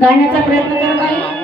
गाण्याचा प्रयत्न करत आहे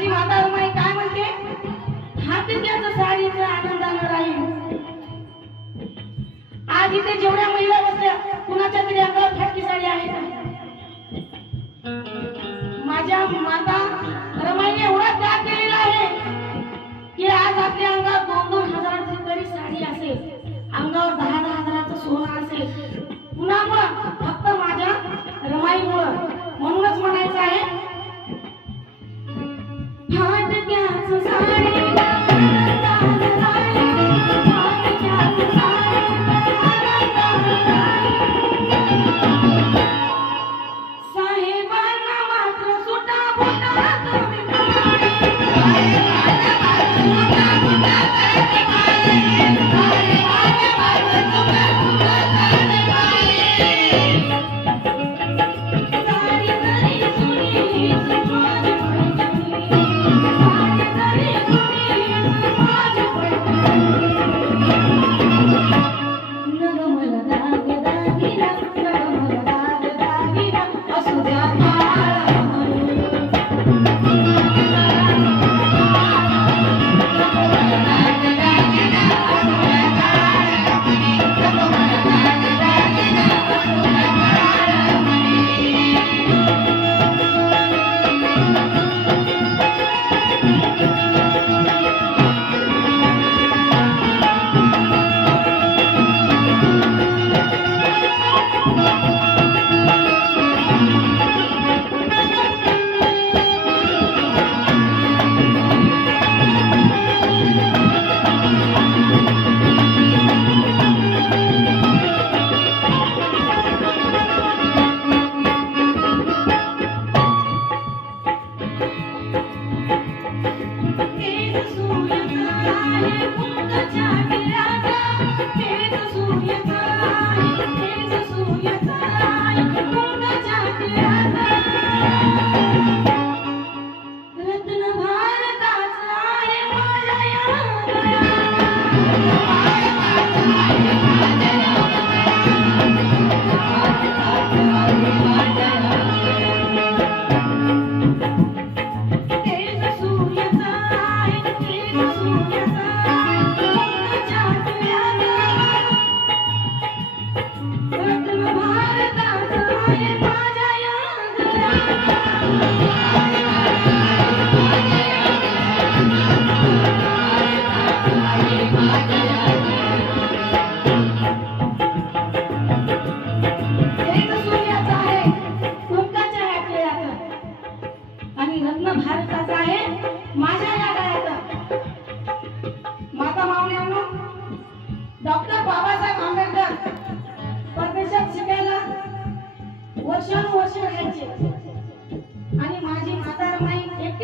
माझी माता उमाई काय म्हणते? हाती त्याच साडीचा आनंदानं राहील. आज इथे जेवढ्या महिला बसल्या कुणाच्या तरी अंगावर फाटकी साडी आहे माझ्या माता रमाईने एवढा त्याग केलेला आहे की आज आपल्या अंगावर दोन दोन हजाराची तरी साडी असेल. अंगावर दहा दहा हजाराचं सोनं असेल. पुन्हा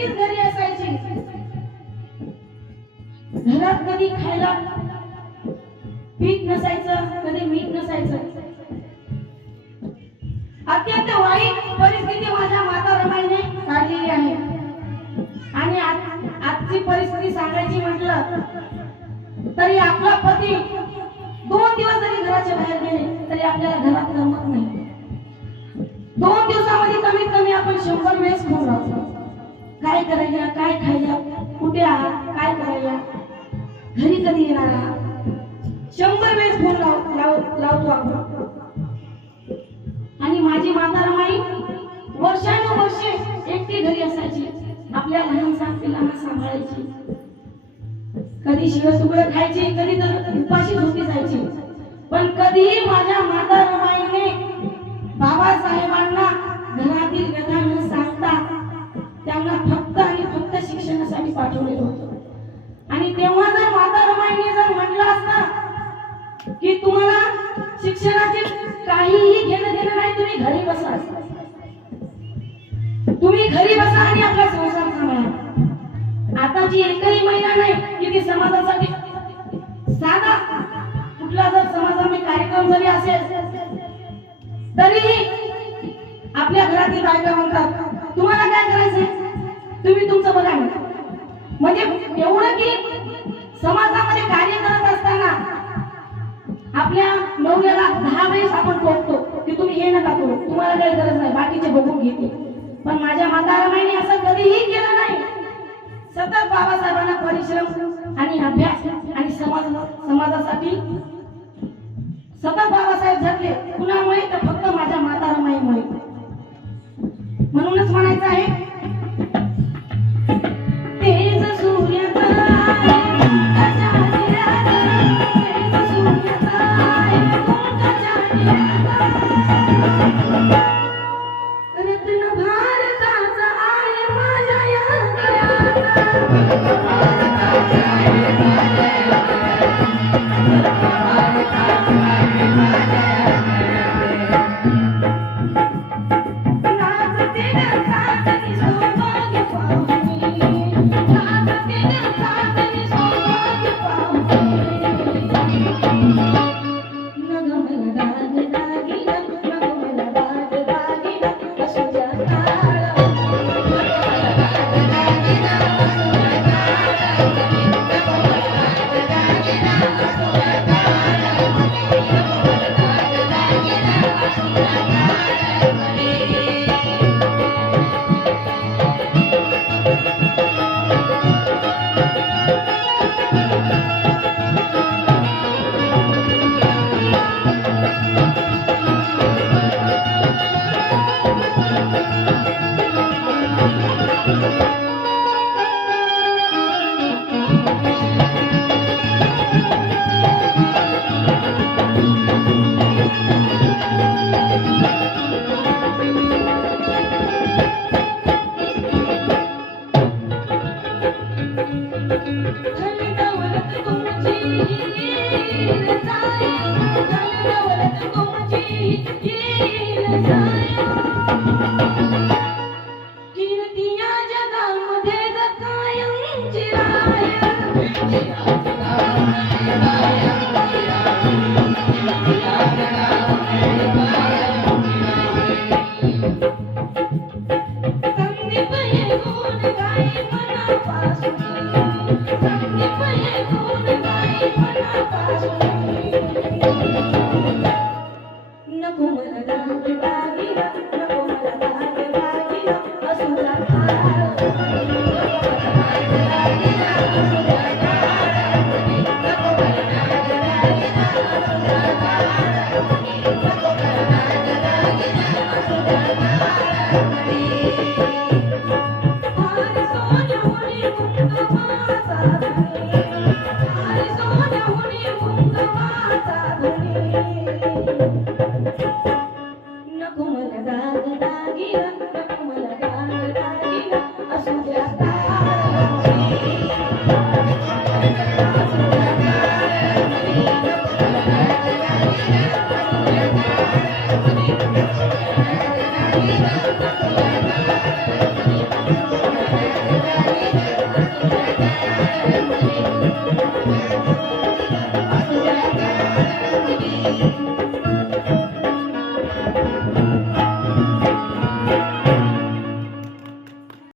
रमाई घरी असायचे? घरात कधी खायला पीठ नसायचं कधी मीठ नसायचं? अत्यंत वाईट परिस्थिती माझ्या माता रमाईने काढलेली आहे. आणि आजची परिस्थिती सांगायची म्हटलं तरी आपला पती दोन दिवस जरी घराच्या बाहेर गेले तरी आपल्याला घरात करमत नाही. दोन दिवसामध्ये कमीत कमी आपण शंभर वेळेस फोन लावतो काय करायला काय खायला कुठे आहात काय करायला? घरी कधी येणार आहात? शंभर वेळेस फोन लाव लाव- लावतो आपण. आणि माझी माता रमाई वर्षानुवर्षे एकटी घरी असायची. आपल्या लहान पिलांना सांभाळायची. कधी शिवसुगड खायची कधी तर उपाशी झोपी जायची. पण कधीही माझ्या माता रमाईने बाबासाहेबांना घरातील व्यथा मुलांना फक्त आणि फक्त शिक्षणासाठी पाठवलेलं होतं. आणि तेव्हा जर माता रमाईने जर म्हटलं असतं की तुम्हाला शिक्षणाचे काहीही घेणं देणं नाही तुम्ही घरी बसा. तुम्ही घरी बसा आणि आपला संसार सांभाळा आताची एकही महिला नाही की ती समाजासाठी साधा कुठला जर समाजामध्ये कार्यक्रम जरी असेल तरीही आपल्या घरातील बायका म्हणतात तुम्हाला काय करायचंय? तुम्ही तुमचं बघा ना. म्हणजे एवढं की समाजामध्ये कार्य करत असताना आपल्या नवऱ्याला दहा वेळेस आपण टोकतो की तुम्ही हे नका करू तुम्हाला काही गरज नाही बाकीचे बघून घेते. पण माझ्या माता रमाईने असं कधीही केलं नाही. सतत बाबासाहेबांना परिश्रम आणि अभ्यास आणि समाज समाजासाठी सतत बाबासाहेब झटले कुणामुळे तर फक्त माझ्या माता रमाईमुळे म्हणूनच म्हणायचं आहे